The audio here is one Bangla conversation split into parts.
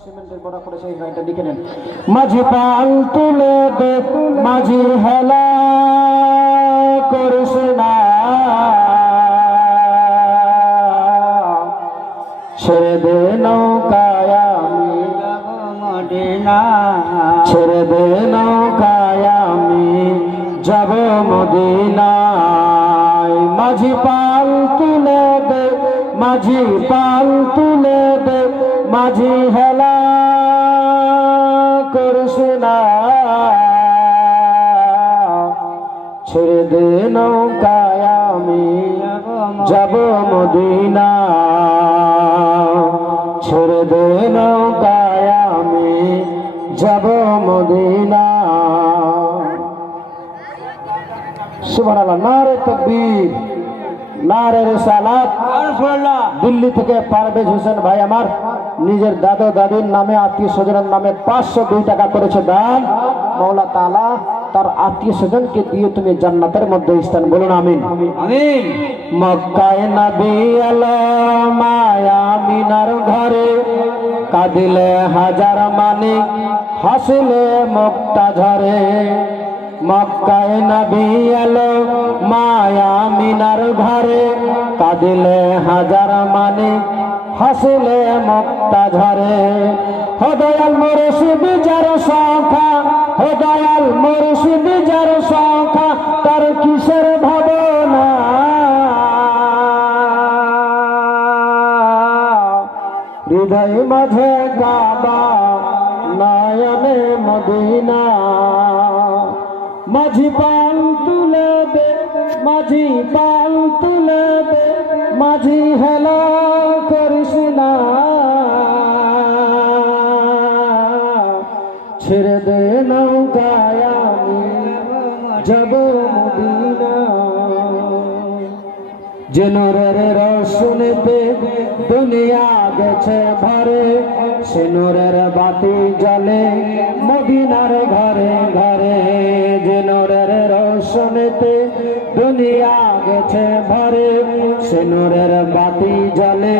সিমেন্টের বড় করে সেই গানটা লিখে নেন। মাঝি পাল তুলে দে মাঝি হেলা করিস না, ছেড়ে দে নৌকায় আমি যাব মদিনা, ছেড়ে দে নৌকায় আমি যাব মদিনায়। মাঝি পাল তুলে দে মাঝি পাল তুলে দে মাঝি হেলা করিস না, ছেড়ে দে নৌকায় আমি যাব মদিনা, ছেড়ে দে নৌকায় আমি যাব মদিনা। সুবহানাল্লাহ, নারে তাকবীর, নারে রিসালাত। দিল্লি থেকে পারভেজ হোসেন ভাই আমার নিজের দাদা দাদির নামে আত্মীয় স্বজনের নামে 502 টাকা করেছে দান। মাওলা তাআলা তার আত্মীয় স্বজনকে দিয়ে তুমি জান্নাতের মধ্যে স্থান, বলুন আমিন আমিন। মক্কায় নবী এলো মায়া মিনার ঘরে, কাঁদিলে হাজার মানিক হাসিলে মুক্তা ঝরে। মক্কায় নবী এলো মায়া মিনার ঘরে, কাঁদিলে হাজার মানিক হাসিলে মুক্তা ঝরে। ও দয়াল মুর্শিদ যার সংখ্যা, ও দয়াল মুর্শিদ যার সংখ্যা, তার কিসের ভাবনা, হৃদয় মাঝে কাবা নয়নে মদিনা। মাঝি পাল তুলে দে মাঝি পাল তুলে দে মাঝি হেলা করিস না, ছেড়ে দে নৌকায় আমি যাব মদিনা। যে নূরের রোশনীতে দুনিয়া গেছে ভরে, সে নূরের বাতি জ্বলে মদিনার ঘরে ঘরে। যে নূরের রোশনীতে দুনিয়া গেছে ভরে, সে নূরের বাতি জ্বলে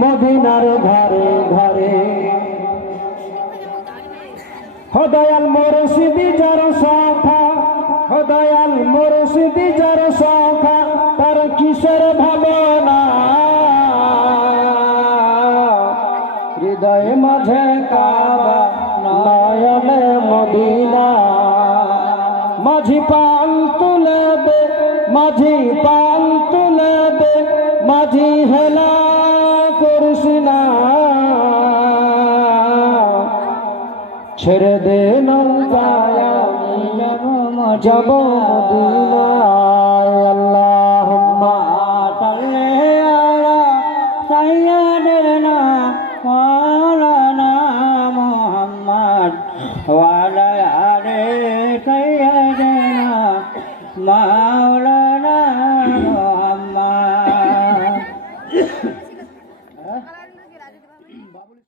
মদিনার ঘরে ঘরে। ও দয়াল মুর্শিদ যার সংখ্যা, ও দয়াল মুর্শিদ যার সংখ্যা, তার কিসের ভাবনা, হৃদয় মাঝে কাবা নয়নে মদিনা। মাঝি পাল তুলে দে মাঝি পাল তুলে দে মাঝি হেলা করিস না, ছেড়ে দে নৌকায় আমি যাব মদিনায়। আল্লাহুম্মা সাল্লি আলা সাইয়্যিদিনা মাওলানা মুহাম্মদ ওয়া আলা আলি সাইয়্যিদিনা মাওলানা